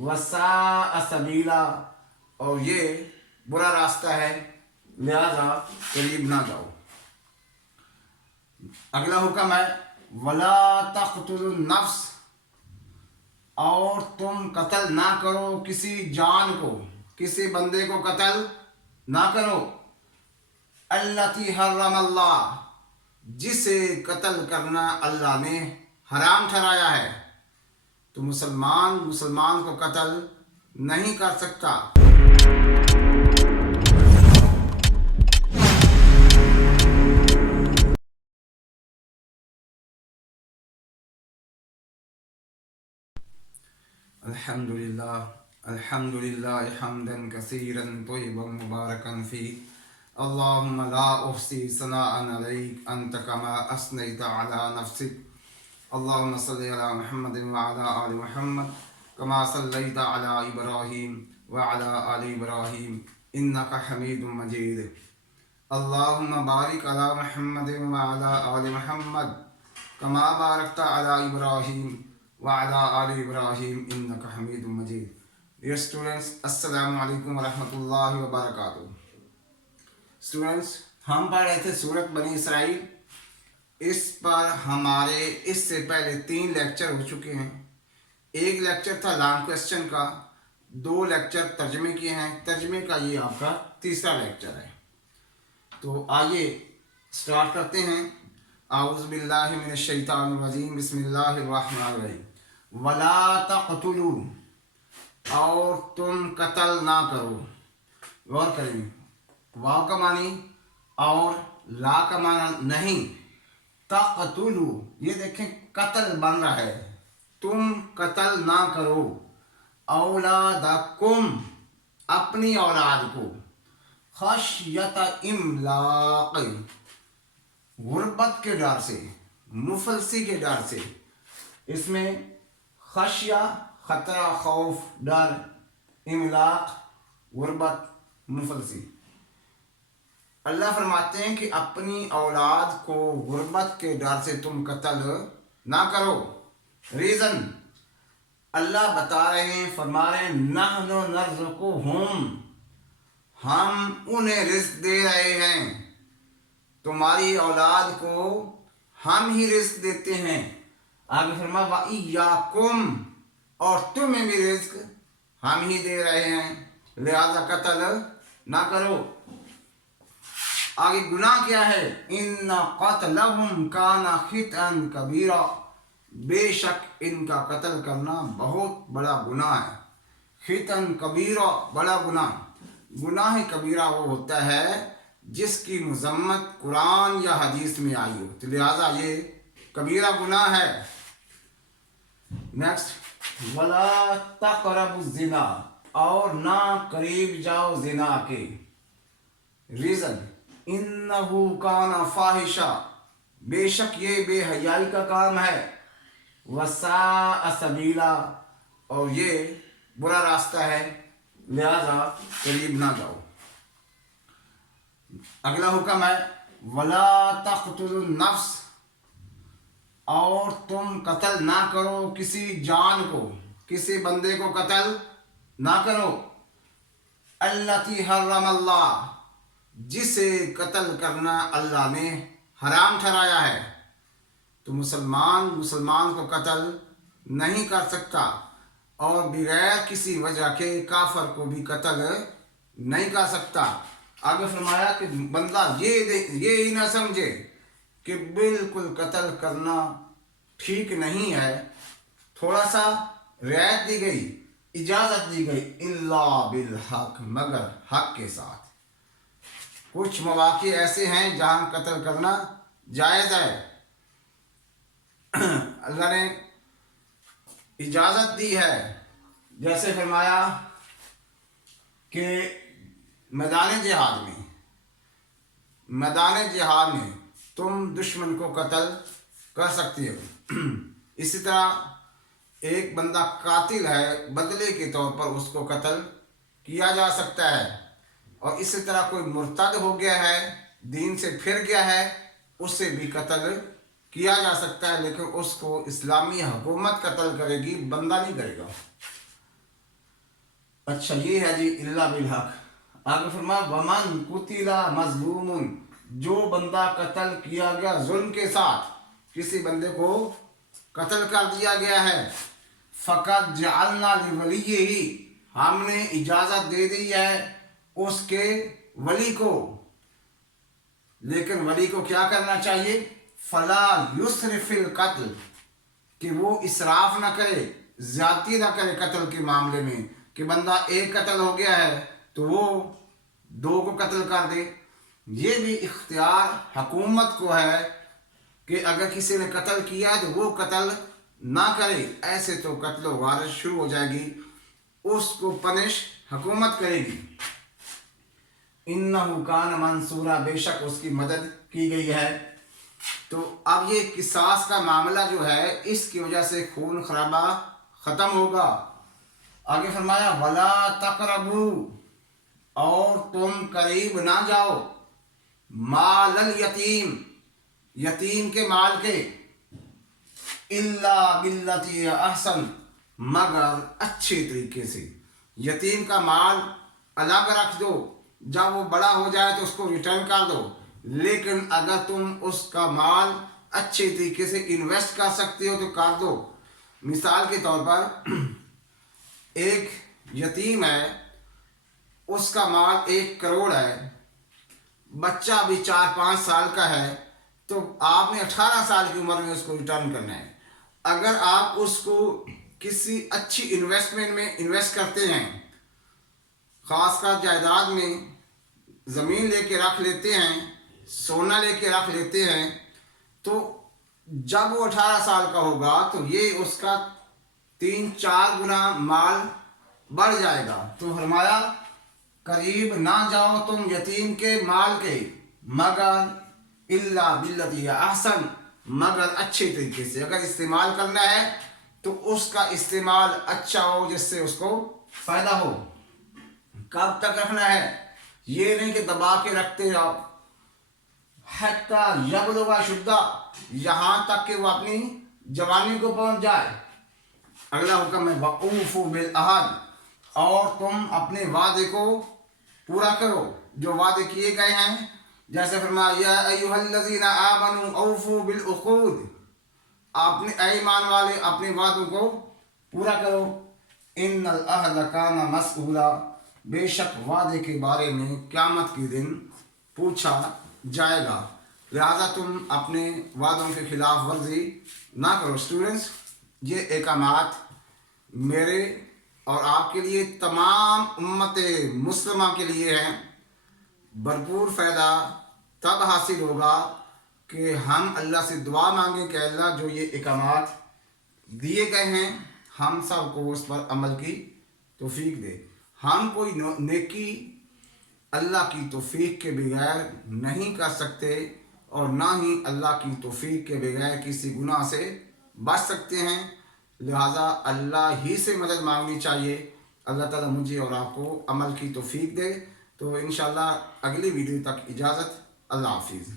वसा सबीला, और ये बुरा रास्ता है, लिहाजा करीब ना जाओ। अगला हुक्म है वला तक़्तुलुन नफ्स, और तुम कत्ल ना करो किसी जान को, किसी बंदे को कत्ल ना करो। अल्लती हर्रमल्लाह, जिसे कत्ल करना अल्लाह ने हराम ठहराया है। तो मुसलमान को कत्ल नहीं कर सकता। अल्हम्दुलिल्लाह हम्दन कसीरन तय्यिबन मुबारकन फी, अल्लाहुम्मा ला उहसी सनाअन अलैक अंत कमा असनैत अला नफ्सिक, अल्लाहुम्मा सल्लि अला मुहम्मदिन व अला आलि मुहम्मद कमा सल्लैत अला इब्राहीम व अला आलि इब्राहीम इन्नका हमीदुम मजीद। अल्लाहुम्मा बारिक अला मुहम्मदिन व अला आलि मुहम्मद कमा बारकत अला इब्राहीम व अला आलि इब्राहीम इन्नका हमीदुम मजीद। डियर स्टूडेंट्स, अस्सलामु अलैकुम व रहमतुल्लाहि व बरकातुहू। स्टूडेंट्स, हम पढ़ रहे थे सूरत बनी इसराइल। इस पर हमारे इससे पहले 3 लेक्चर हो चुके हैं। एक लेक्चर था लॉन्ग क्वेश्चन का, 2 लेक्चर तर्जमे किए हैं। तर्जमे का ये आपका तीसरा लेक्चर है। तो आइए स्टार्ट करते हैं। आऊज़ु बिल्लाहि मिनश शैतानिर रजीम, बिस्मिल्लाहिर रहमानिर रहीम। वला तक़्तुलू, और तुम कत्ल ना करो। गौर करें, वाव का मानी और ला का माना नहीं। तक़्तुलू, ये देखें कत्ल बन रहा है, तुम कत्ल ना करो। औलादकुम, अपनी औलाद को। खश्यत इमलाक़, गुर्बत के डर से, मुफलसी के डर से। इसमें खशिया खतरा, खौफ, डर, इमलाक़ गुर्बत, मुफलसी। अल्लाह फरमाते हैं कि अपनी औलाद को गुर्बत के डर से तुम कत्ल ना करो। रीज़न अल्लाह बता रहे हैं, फरमा रहे हैं नहनु नर्ज़ुकुहुम, हम उन्हें रिज़्क़ दे रहे हैं। तुम्हारी औलाद को हम ही रिज़्क़ देते हैं। आगे फरमा व इय्याकुम, और तुम्हें भी रिज़्क़ हम ही दे रहे हैं, लिहाजा कत्ल ना करो। आगे गुनाह क्या है? इन्ना क़त्लहुम काना खितअन कबीरा, बेशक इनका कत्ल करना बहुत बड़ा गुनाह है। खितअन कबीरा, बड़ा गुनाह। गुनाह कबीरा वो होता है जिसकी मज़म्मत कुरान या हदीस में आई हो, तो लिहाजा ये कबीरा गुनाह है। नेक्स्ट, वला तक़रबु ज़िना, और ना करीब जाओ ज़िना के। रीज़न इन्नहु काना फ़ाहिशा, बेशक ये बेहयाई का काम है। वसा सबीला, और ये बुरा रास्ता है, लिहाजा करीब ना जाओ। अगला हुक्म है वला तक़्तुलुन नफ्स, और तुम कत्ल ना करो किसी जान को, किसी बंदे को कत्ल ना करो। अल्लती हर्रमल्लाह, जिसे कत्ल करना अल्लाह ने हराम ठहराया है। तो मुसलमान को कत्ल नहीं कर सकता, और बगैर किसी वजह के काफर को भी कत्ल नहीं कर सकता। आगे फरमाया कि बंदा ये ही ना समझे कि बिल्कुल कत्ल करना ठीक नहीं है। थोड़ा सा रियायत दी गई, इजाज़त दी गई, इल्ला बिल हक, मगर हक के साथ। कुछ मौक़े ऐसे हैं जहाँ कत्ल करना जायज़ है। अल्लाह ने इजाज़त दी है। जैसे फरमाया कि मैदान जिहाद में तुम दुश्मन को कत्ल कर सकती हो। इसी तरह एक बंदा कातिल है, बदले के तौर पर उसको कत्ल किया जा सकता है। और इसी तरह कोई मुर्तद हो गया है, दीन से फिर गया है, उससे भी कत्ल किया जा सकता है, लेकिन उसको इस्लामी हुकूमत कत्ल करेगी, बंदा नहीं करेगा। اچھا یہ ہے جی الا بالحق۔ آگے فرمایا ومن قتل مظلوم، جو بندہ قتل کیا گیا ظلم کے ساتھ، کسی بندے کو قتل کر دیا گیا ہے، فقط جعلنا لولیہ، ہم نے اجازت دے دی ہے اس کے ولی کو، لیکن ولی کو کیا کرنا چاہیے؟ فلا یسرف فی القتل، کہ وہ اسراف نہ کرے، زیادتی نہ کرے قتل کے معاملے میں، کہ بندہ ایک قتل ہو گیا ہے تو وہ دو کو قتل کر دے۔ یہ بھی اختیار حکومت کو ہے کہ اگر کسی نے قتل کیا تو وہ قتل نہ کرے، ایسے تو قتل و غارت شروع ہو جائے گی، اس کو پنش حکومت کرے گی۔ انہ کان منصورا، بے شک اس کی مدد کی گئی ہے۔ تو اب یہ قصاص کا معاملہ جو ہے اس کی وجہ سے خون خرابہ ختم ہوگا۔ آگے فرمایا ولا تقربوا، اور تم قریب نہ جاؤ، مال الیتیم، یتیم کے مال کے، الا باللتی احسن، مگر اچھے طریقے سے۔ یتیم کا مال الگ رکھ دو، جب وہ بڑا ہو جائے تو اس کو ریٹرن کر دو، لیکن اگر تم اس کا مال اچھے طریقے سے انویسٹ کر سکتے ہو تو کر دو۔ مثال کے طور پر ایک یتیم ہے، اس کا مال 1 کروڑ ہے، بچہ ابھی 4-5 سال کا ہے، تو آپ نے 18 سال کی عمر میں اس کو ریٹرن کرنا ہے۔ اگر آپ اس کو کسی اچھی انویسٹمنٹ میں انویسٹ کرتے ہیں، خاص کر جائیداد میں، زمین لے کے رکھ لیتے ہیں، سونا لے کے رکھ لیتے ہیں، تو جب وہ 18 سال کا ہوگا تو یہ اس کا 3-4 گنا مال بڑھ جائے گا۔ تو فرمایا قریب نہ جاؤ تم یتیم کے مال کے، مگر الا باللتی احسن، مگر اچھے طریقے سے۔ اگر استعمال کرنا ہے تو اس کا استعمال اچھا ہو جس سے اس کو فائدہ ہو۔ کب تک رکھنا ہے؟ یہ نہیں کہ دبا کے رکھتے رہو، حتی یبلغ اشدہ، یہاں تک کہ وہ اپنی جوانی کو پہنچ جائے۔ اگلا حکم ہے وَأَوْفُوا بِالْعَهْدِ، اور تم اپنے وعدے کو پورا کرو، جو وعدے کیے گئے ہیں۔ جیسے فرمایا یا ایھا الذین آمنوا اوفوا بالعقود، اپنے ایمان والے اپنے وعدوں کو پورا کرو۔ ان العہد کان مسئولا، بے شک وعدے کے بارے میں قیامت کے دن پوچھا جائے گا، لہذا تم اپنے وعدوں کے خلاف ورزی نہ کرو۔ اسٹوڈنٹس، یہ احکامات میرے اور آپ کے لیے، تمام امت مسلمہ کے لیے ہیں۔ بھرپور فائدہ تب حاصل ہوگا کہ ہم اللہ سے دعا مانگیں کہ اللہ جو یہ احکامات دیے گئے ہیں ہم سب کو اس پر عمل کی توفیق دے۔ ہم کوئی نیکی اللہ کی توفیق کے بغیر نہیں کر سکتے، اور نہ ہی اللہ کی توفیق کے بغیر کسی گناہ سے بچ سکتے ہیں، لہٰذا اللہ ہی سے مدد مانگنی چاہیے۔ اللہ تعالیٰ مجھے اور آپ کو عمل کی توفیق دے۔ تو انشاءاللہ اگلی ویڈیو تک اجازت، اللہ حافظ۔